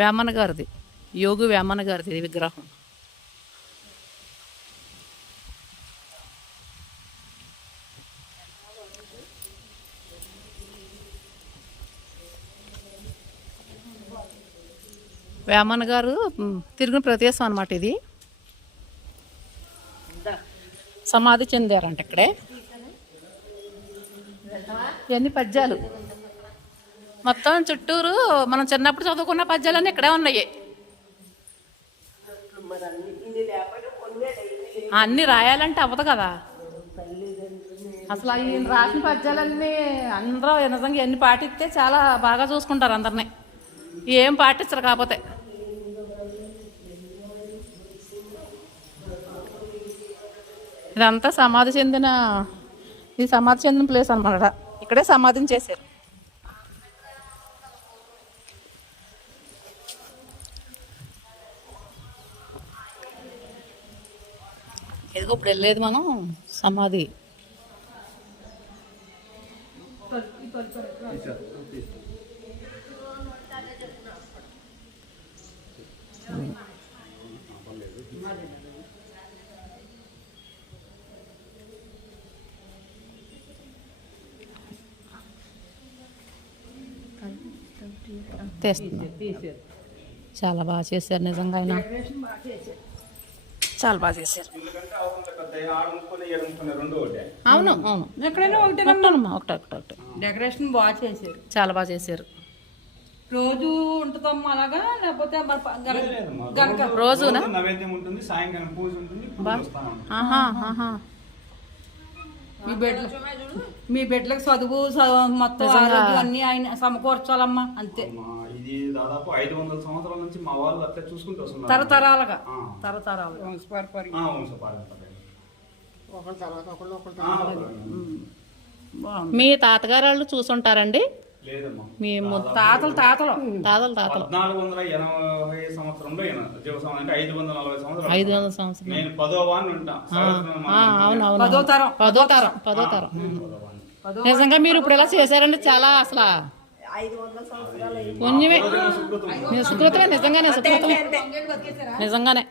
వేమన గారిది. యోగి వేమన గారిది విగ్రహం. వేమన గారు తిరిగిన ప్రదేశం అనమాట ఇది. సమాధి చెందారంట ఇక్కడే. ఇవన్నీ పద్యాలు? మొత్తం చుట్టూరు మనం చిన్నప్పుడు చదువుకున్న పద్యాలన్నీ ఇక్కడే ఉన్నాయి. అన్ని రాయాలంటే అవ్వదు కదా. అసలు ఈయన రాసిన పద్యాలన్నీ అందరూ నిజంగా ఎన్ని పాటిస్తే చాలా బాగా చూసుకుంటారు అందరినీ. ఏం పాటించరు కాకపోతే. ఇదంతా సమాధి చెందిన ఇది సమాధి చెందిన ప్లేస్ అనమాట ఇక్కడే సమాధిని చేశారు. ఇదిగో ఇప్పుడు వెళ్ళేది మనం సమాధి. తెస్తున్నా చాలా బాగా చేశారు నిజంగా ఆయన. చాలా బాగా చేశారు. అవును. అవును. ఎక్కడైనా ఒకటి ఒకటమ్మా ఒకటి ఒకటి ఒకటి. డెకరేషన్ బాగా చేశారు. చాలా బాగా చేశారు. రోజు ఉంటుందమ్మా అలాగా? లేకపోతే. గనక రోజునా? రోజు నైవేద్యం ఉంటుంది సాయంకాలం పూజ ఉంటుంది పూజ వస్తా ఉంటుంది. ఆహా ఆహా మీ బిడ్డలు మీ బిడ్డలకు చదువు మొత్తం ఆరోగ్యం అన్ని ఆయన సమకూర్చాలమ్మా అంతే. మా ఇది దాదాపు ఐదు వందల సంవత్సరాల నుంచి మా వాళ్ళు అట్లా చూసుకుంటూ వస్తున్నారు. తరతరాలుగా ఆ. తరతరాలుగా. మీ తాతగారు వాళ్ళు చూసుంటారండి? మీ ము- తాతలు తాతలు. తాతలు తాతలు. పద్నాలుగు వందల ఎనభై సంవత్సరంలో ఈయన జీవసం అంటే ఐదు వందల నలభై సంవత్సరాలు ఐదు వందల సంవత్సరం నేను పదో వాడిని ఉంటా. సహస్రం ఆ, అవును అవును పదో తరం. పదో తరం పదో తరం. నిజంగా మీరు ఇప్పుడు ఇలా చేశారంటే చాలా అసలు పుణ్యమే. సుకృతం. నీ సుకృతమే నిజంగానే సుకృతమే నిజంగానే.